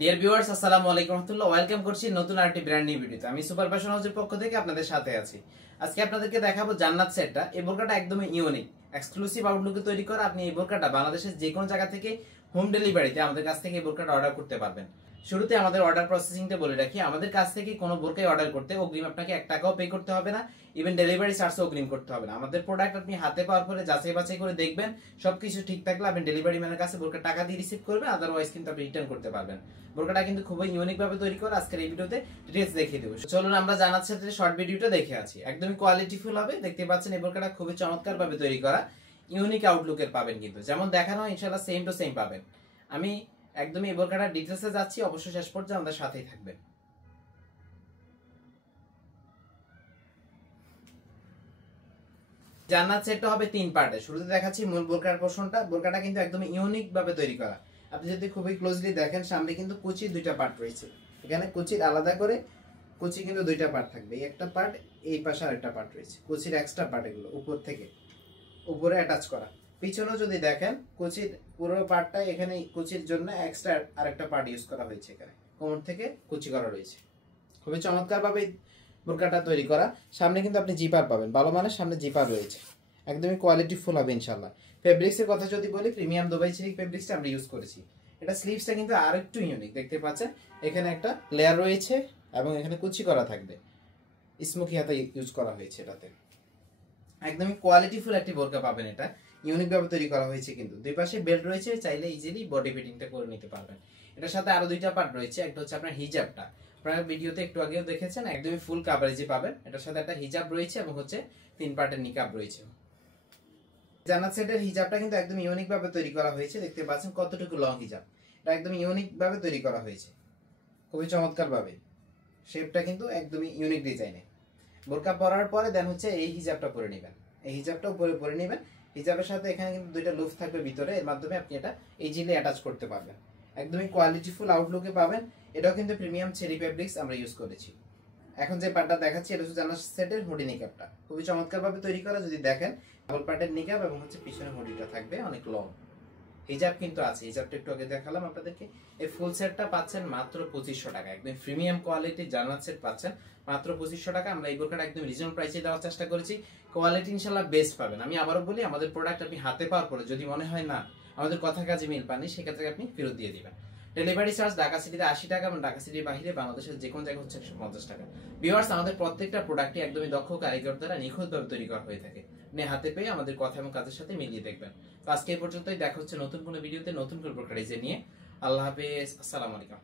Dear viewers, আসসালামু আলাইকুম রাহমাতুল্লাহ। ওয়েলকাম করছি নতুন আরেকটি ব্র্যান্ড নিউ ভিডিওতে। আমি সুপার ফ্যাশন হাউসের পক্ষ থেকে আপনাদের সাথে আছি। আজকে আপনাদেরকে দেখাবো জান্নাত সেটটা। এই বোরকাটা একদমই ইউনিক, এক্সক্লুসিভ আউটলুকে তৈরি করা। আপনি এই বোরকাটা বাংলাদেশের যে কোনো জায়গা থেকে হোম ডেলিভারিতে আমাদের কাছ থেকে এই বোরকাটা অর্ডার করতে পারবেন। শুরুতে আমাদের অর্ডার প্রসেসিংটা বলে রাখি। আমাদের কাছ থেকে কোনো বোরকাই অর্ডার করতে অগ্রিম আপনাকে 1 টাকাও পে করতে হবে না, ইভেন ডেলিভারি চার্জও অগ্রিম করতে হবে না। আমাদের প্রোডাক্ট আপনি হাতে পাওয়ার পরে যাচাই বাছাই করে দেখবেন, সবকিছু ঠিক থাকলে আপনি ডেলিভারি ম্যানের কাছে বোরকা টাকা দিয়ে রিসিভ করবেন, আদারওয়াইজ কিন্তু আপনি রিটার্ন করতে পারবেন। বোরকাটা কিন্তু খুবই ইউনিক ভাবে তৈরি করা। আজকের এই ভিডিওতে ডিটেইলস দেখিয়ে দেব। চলুন আমরা জানার সাথে শর্ট ভিডিওটা দেখে আছি। একদমই কোয়ালিটিফুল হবে। দেখতে পাচ্ছেন এই বোরকাটা খুবই চমৎকার ভাবে তৈরি করা, ইউনিক আউটলুকের পাবেন, কিন্তু যেমন দেখানো হয় ইনশাআল্লাহ সেম টু সেম পাবেন। আমি একদমই এই বোরকাটা ডিটেইলসে যাচ্ছি, অবশ্যই শেষ পর্যন্ত আমাদের সাথেই থাকবেন। জান্নাত সেটটা হবে 3 পার্টে। শুরুতে দেখাচ্ছি মূল বোরকার পোরশনটা। বোরকাটা কিন্তু একদম ইউনিক ভাবে তৈরি করা। আপনি যদি খুবই ক্লোজলি দেখেন, সামনে কিন্তু কুচি 2টা পার্ট রয়েছে। এখানে কুচির আলাদা করে কুচি কিন্তু 2টা পার্ট থাকবে। এই একটা পার্ট, এই পাশে আরেকটা পার্ট রয়েছে। কুচির এক্সট্রা পার্ট এগুলো উপর থেকে উপরে অ্যাটাচ করা। পিছনেও যদি দেখেন কুচির পুরো পার্টটা, এখানে কুচির জন্য এক্সট্রা আরেকটা পার্ট ইউজ করা হয়েছে। এখানে কোমর থেকে কুচি করা রয়েছে। খুবই চমৎকার ভাবে বোরকাটা তৈরি করা। সামনে কিন্তু আপনি জিপার পাবেন, ভালো মানের সামনে জিপার রয়েছে। একদমই কোয়ালিটি ফুল হবে ইনশাআল্লাহ। ফেব্রিক্সের কথা যদি বলি, প্রিমিয়াম দুবাই সিল্ক ফেব্রিক্সটা আমরা ইউজ করেছি। এটা স্লিভসটা কিন্তু আরেকটু ইউনিক। দেখতে পাচ্ছেন এখানে একটা লেয়ার রয়েছে এবং এখানে কুচি করা থাকবে। স্মোকি হাতা ইউজ করা হয়েছে এটাতে। একদমই কোয়ালিটি ফুল একটি বোরকা পাবেন। এটা ইউনিক ভাবে তৈরি করা হয়েছে। কিন্তু দুই পাশে বেল্ট রয়েছে, চাইলে ইজিলি বডি ফিটিংটা করে নিতে পারবেন। এটার সাথে আরো 2টা পার্ট রয়েছে। একটা হচ্ছে আপনার হিজাবটা, আপনারা ভিডিওতে একটু আগেও দেখেছেন, একদমই ফুল কভারেজে পাবেন। এটার সাথে একটা হিজাব রয়েছে এবং হচ্ছে 3 পার্টের নিকাব রয়েছে। জান্নাত সেটের হিজাবটা কিন্তু একদম ইউনিক ভাবে তৈরি করা হয়েছে। দেখতে পাচ্ছেন কতটুকু লং হিজাব। এটা একদম ইউনিক ভাবে তৈরি করা হয়েছে, খুবই চমৎকার ভাবে। শেপটা কিন্তু একদমই ইউনিক ডিজাইনে। বোরকা পরার পরে দেন হচ্ছে এই হিজাবটা পরে নেবেন। এই হিজাবটা উপরে পরে নেবেন। হিজাবের সাথে এখানে কিন্তু 2টা লুপ থাকবে ভিতরে, এর মাধ্যমে আপনি এটা ইজিলি অ্যাটাচ করতে পারবেন। একদমই কোয়ালিটিফুল আউটলুকে পাবেন। এটাও কিন্তু প্রিমিয়াম চেরি ফেব্রিক্স আমরা ইউজ করেছি। এখন যে পার্টটা দেখাচ্ছি এটা হচ্ছে জান্নাত সেটের হুডি নিকাবটা। খুবই চমৎকার ভাবে তৈরি করা। যদি দেখেন ডাবল পার্টের নিকাব এবং হচ্ছে পিছনে হুডিটা থাকবে অনেক লং। হিজাব কিন্তু আছে, হিজাবটা একটু আগে দেখালাম আপনাদেরকে। এই ফুল সেটটা পাচ্ছেন মাত্র 2500 টাকা। একদম প্রিমিয়াম কোয়ালিটির জান্নাত সেট পাচ্ছেন মাত্র 2500 টাকা। আমরা এই বোরকাটা একদম রিজনেবল প্রাইসে দেওয়ার চেষ্টা করেছি। কোয়ালিটি ইনশাআল্লাহ বেস্ট পাবেন। আমি আবারও বলি, আমাদের প্রোডাক্ট আপনি হাতে পাওয়ার পরে যদি মনে হয় না আমাদের কথা কাজে মিল পাননি, সেক্ষেত্রে আপনি ফেরত দিয়ে দিবেন। ডেলিভারি চার্জ ঢাকা সিটিতে 80 টাকা এবং ঢাকা সিটির বাইরে বাংলাদেশের যে কোনো জায়গায় হচ্ছে 150 টাকা। ভিউয়ার্স, আমাদের প্রত্যেকটা প্রোডাক্টই একদমই দক্ষ কারিগর দ্বারা নিখুঁতভাবে তৈরি করা হয়ে থাকে। আপনি হাতে পেয়ে আমাদের কথা এবং কাজের সাথে মিলিয়ে দেখবেন। তো আজকে এই পর্যন্তই। দেখা হচ্ছে নতুন কোনো ভিডিওতে নতুন কোনো প্রোডাক্ট নিয়ে। আল্লাহ হাফেজ, আসসালামু আলাইকুম।